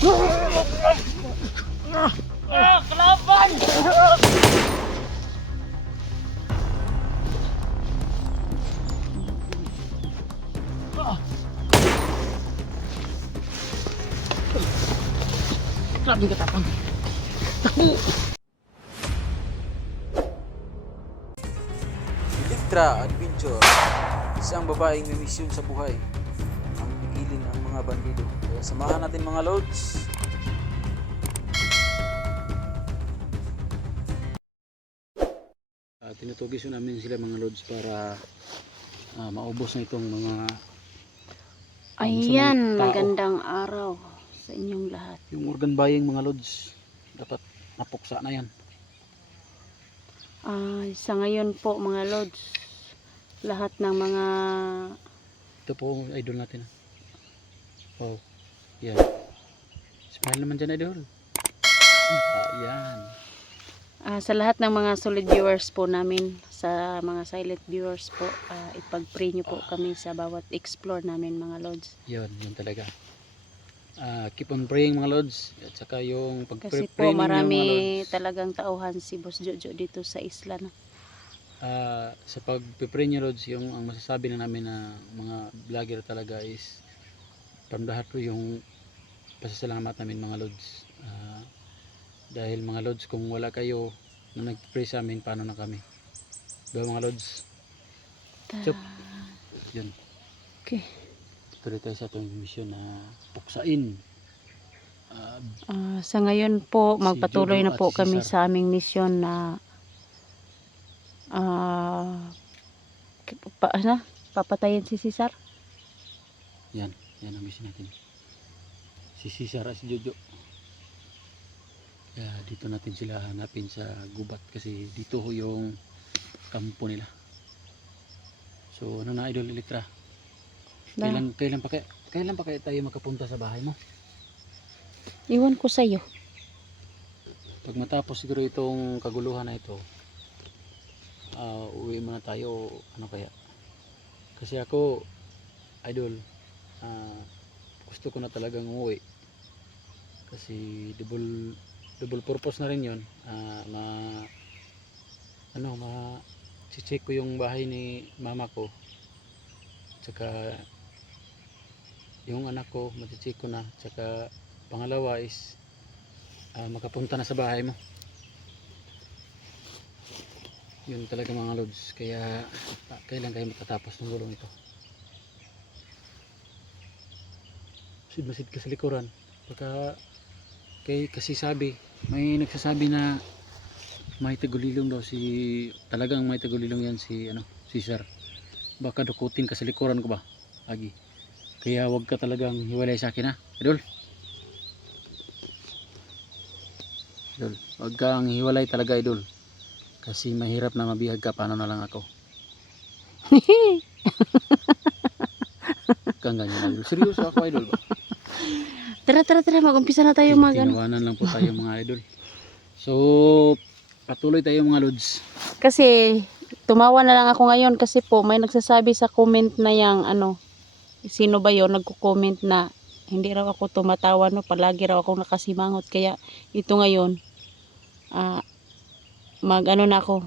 Kalaban! Grabe ka tapang. Takbo! Electra Adventure, isang babaeng may misyon sa buhay ang pigilin ang mga bandido. Kaya samahan natin mga lods. Tinutugis namin sila mga lods para maubos na itong mga Ayan, tao. magandang araw sa inyong lahat. Yung organ buying mga lods, dapat napuksa na yan. Sa ngayon po mga lods, lahat ng mga Ito po idol natin. Oh, yan. Smile naman dyan idol. Yan. sa lahat ng mga solid viewers po namin, sa mga silent viewers po, ipag-pray nyo po kami sa bawat explore namin mga lods. Yun talaga. Keep on praying mga lods. At saka yung Kasi pag-pray po ninyo mga marami lods. talagang tauhan si Boss Jojo dito sa isla na. Sa pag-pray nyo lods, yung ang masasabi na namin na mga vlogger talaga is from the heart po yung pasasalamat namin mga lods. Dahil mga lods, kung wala kayo na nag-pray sa amin, paano na kami? Diba mga lods? Chup. Yun. Okay. Tuloy tayo sa itong mission na puksain. Sa ngayon po, Si magpatuloy Jojo na at po si kami Cesar. sa aming mission na papatayin si Cesar. Yan ang mission natin. Si Cesar at si Jojo. Kaya dito natin sila hanapin sa gubat kasi dito yung kampo nila. So ano na idol Electra? Kailan pa kaya tayo makapunta sa bahay mo? Iwan ko sa iyo. Pag matapos siguro itong kaguluhan na ito, uwi muna tayo, ano kaya? Kasi ako idol, gusto ko na talagang umuwi. Kasi double purpose na rin 'yon. Check ko yung bahay ni mama ko. Tsaka yung anak ko, check ko na. Tsaka pangalawa is makapunta na sa bahay mo. Yun talaga mga lods. Kaya kailan kayo matatapos ng gulong ito? Masid ka sa likuran. Kasi may nagsasabi na may tagulilong daw talagang may tagulilong yan si Cesar. Baka dukutin ka sa likuran ko ba? Agi. Kaya wag ka talagang hiwalay sa akin ha, idol. Idol, wag kang hiwalay talaga idol. Kasi mahirap na mabihag ka, paano na lang ako. Kang ganyan idol. Seryoso ako idol ba? Tara, mag-umpisa na tayo Tinawanan lang po tayo mga idol. So, patuloy tayo mga lods. Kasi tumawa na lang ako ngayon kasi po may nagsasabi sa comment na yang sino ba yon nagko-comment na hindi raw ako tumatawa no, palagi raw ako nakasimangot. Kaya ito ngayon na ako.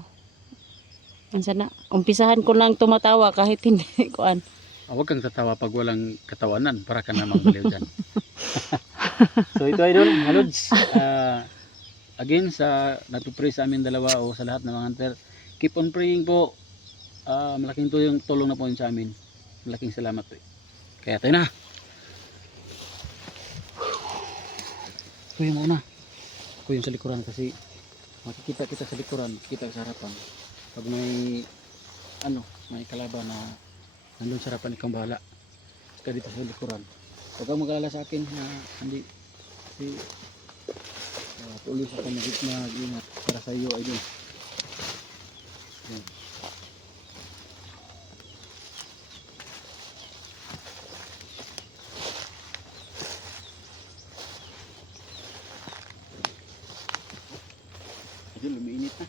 Umpisahan ko lang tumatawa kahit hindi kuan. Huwag kang tatawa pag walang katawanan para ka namang baliw dyan. So ito idol, mga lods, again sa nagpipray sa amin dalawa o sa lahat ng mga hunter, keep on praying po. Malaking tulong na po yun sa amin. Malaking salamat po. Kaya tayo na. Ako yung una. Ako yung sa likuran kasi makikita kita sa likuran, kita sa harapan. Pag may kalaban na nandun sa harapan, ikaw bahala ka dito sa likuran. Huwag kang mag-alala sa akin na hindi tuloy sa mag-ingat para sa iyo idol. Yan. Idol, umiinit na.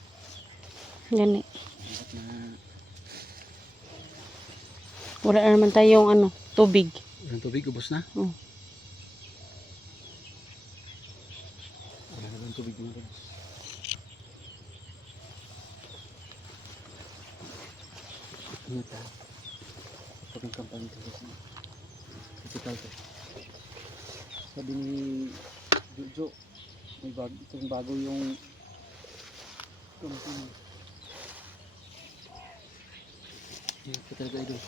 Yan eh. Na Wala na naman tayong tubig. walang tubig, ubos na. tubig mga lods. Ingat ha. Pag ang kampante kasi critical to. Sabi ni Jojo, itong bago yung kampante. Yan po talaga idol.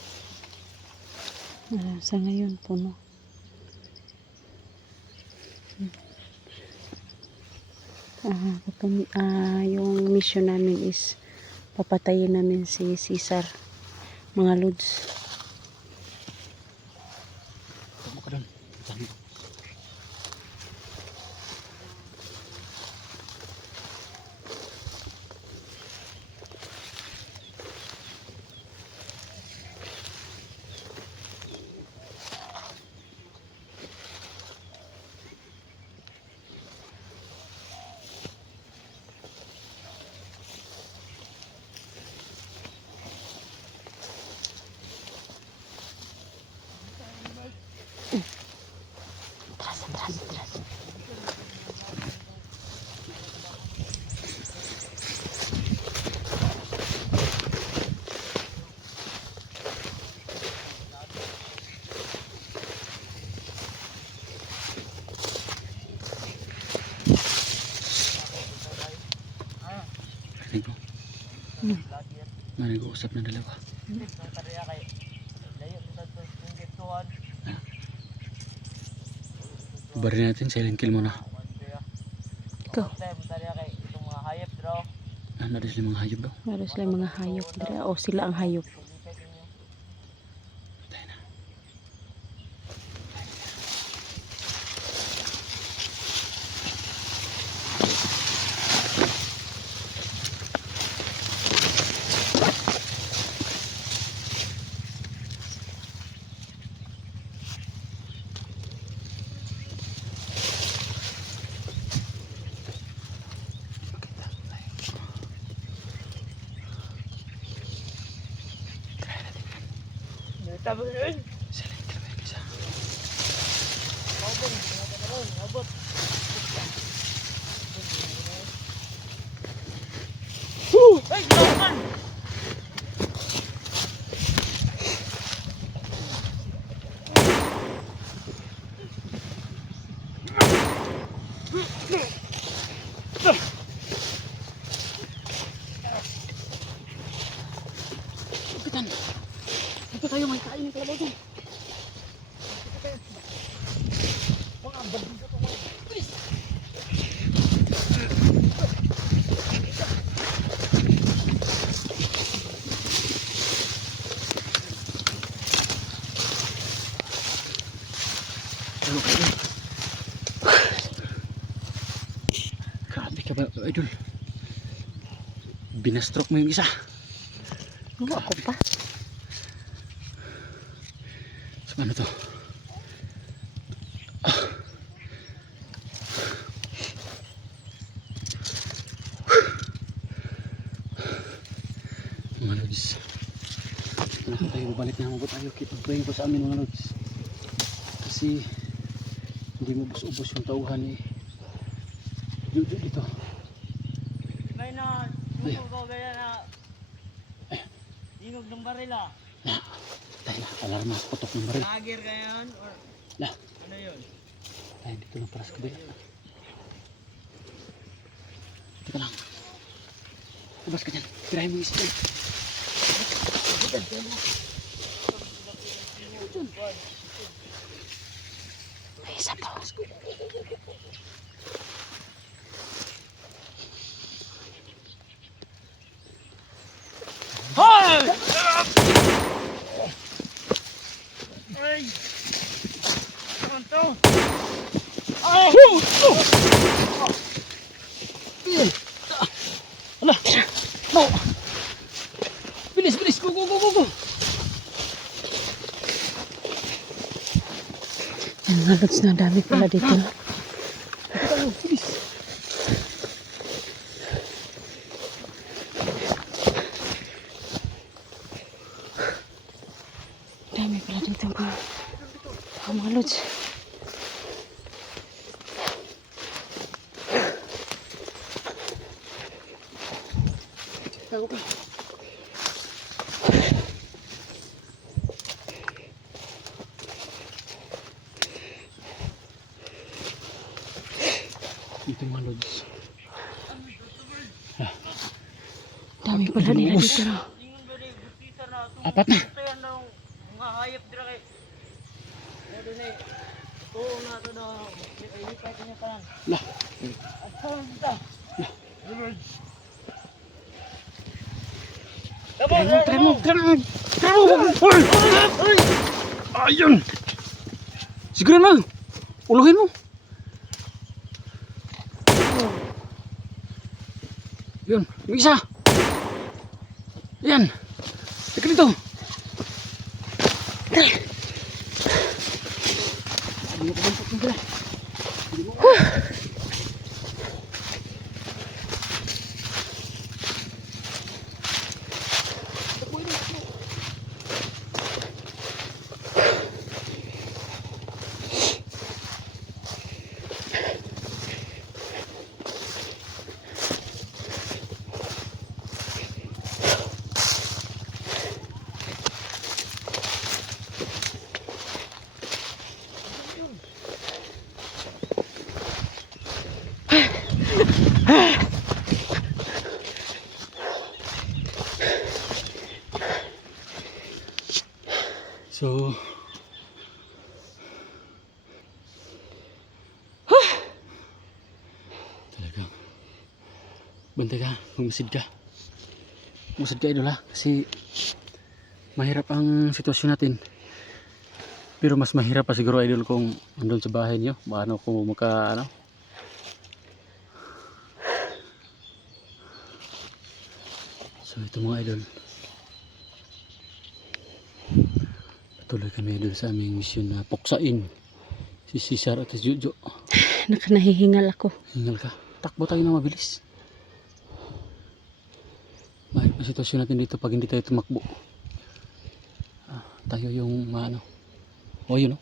Sa ngayon puno. Yung mission namin is papatayin namin si Cesar, mga lods. Tama ka doon. Tama. Atras. Rinig mo. Manag-uusap na dalawa. Barin natin, silent kill muna. Ikaw. Ano rin sila mga hayop daw? Meron sila mga hayop. O sila ang hayop. Tayo na. Silent kill ba yung isa? Kapitan! Ito tayo, may kainin talaga dyan. Ano kayo? Grabe ka ba, idol? Binastroke mo yung isa. Oo, ako pa. So, ano to? Mga lods. Ano po tayo, babalik na ako tayo. Keep on praying po sa amin mga lods. Kasi hindi mo ubos yung tauhan eh. Dito. May na, ko gaya na dinog ng barila. Tayo na, alarma, putok ng baril. Lager ka yan? Or Lah, ano yun? tayo dito lang para sa kabila. Teka lang. Ubas ka dyan. Tirahin mo yung isa dyan. May isa pa. Hoy! Ay! Ano to? Ah! Ala! No! Bilis! Go! Yan mga lods, na dami pala dito. Tayo, bilis! Dami pala dito mga lods. Okay. Ito mga lods. Dami pala nila Ubus. dito, no? Ingon ba ni butisa na itong Apat na. butayan daw mga hayop dira kay. O din eh. Oo na ito daw. Hipay niya pa lang. Lah. Asan ta? Try mo. Hoy! Ayun! Siguro na. Uluhin mo. Yun, yung isa. Yan. Teka dito. Hindi ko bantot mo pala. So, talagang bantay ka, magmasid ka. Magmasid ka, idol ha, kasi mahirap ang sitwasyon natin. Pero mas mahirap pa siguro, idol, kung andun sa bahay niyo. Paano kung maka, ano? So, ito mga idol. Patuloy kami idol sa aming misyon na puksain si Cesar at si Jojo. Nakanahihingal ako. Hingal ka. Takbo tayo na mabilis. Mahirap ang sitwasyon natin dito pag hindi tayo tumakbo. Tayo yung ano. O yun o.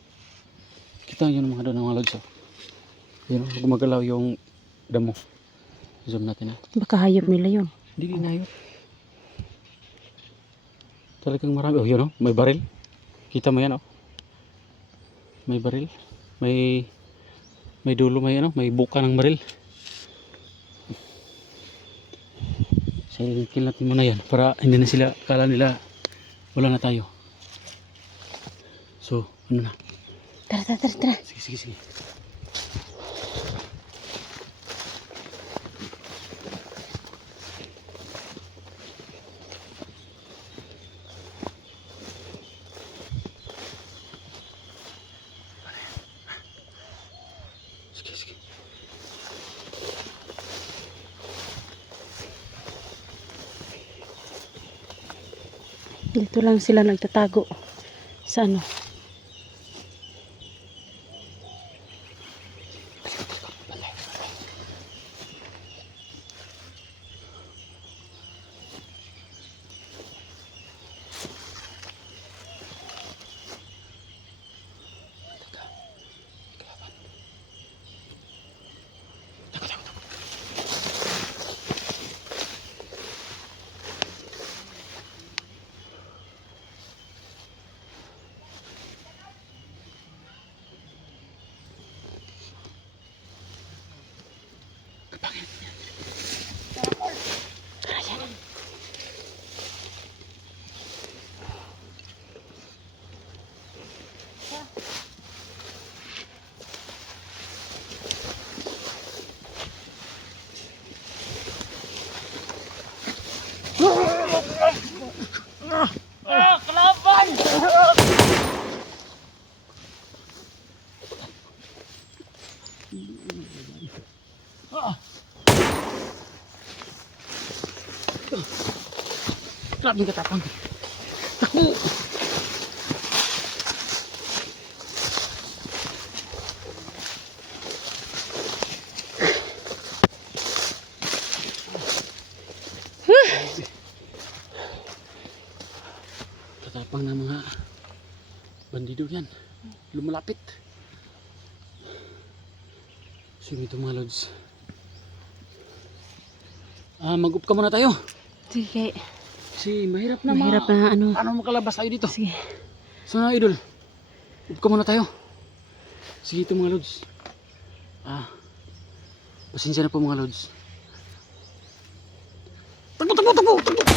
Kita yun mga doon ng mga lods o. Yun o. Gumagalaw yung damo. Zoom natin ha. Baka hayop nila yun. Hindi na yun. Talagang marami. Oh yun o. May baril. Kita mo yan o. May baril. May dulo, may ano, may buka ng baril. Silent kill natin muna yan para hindi na sila, kala nila wala na tayo. So, ano na? Tara. Sige. Sige. Dito lang sila nagtatago. Sa ano? Kalaban! Grabe ka tapang. Takbo! Tatapang na mga bandido yan. Lumalapit. So ito mga lods. Mag-up ka muna tayo. Sige, Kasi mahirap na mahirap na ano. Paano makalabas tayo dito? Sige. So mga idol, upo muna tayo. Sige ito mga lods. Pasensya na po mga lods. Takbo!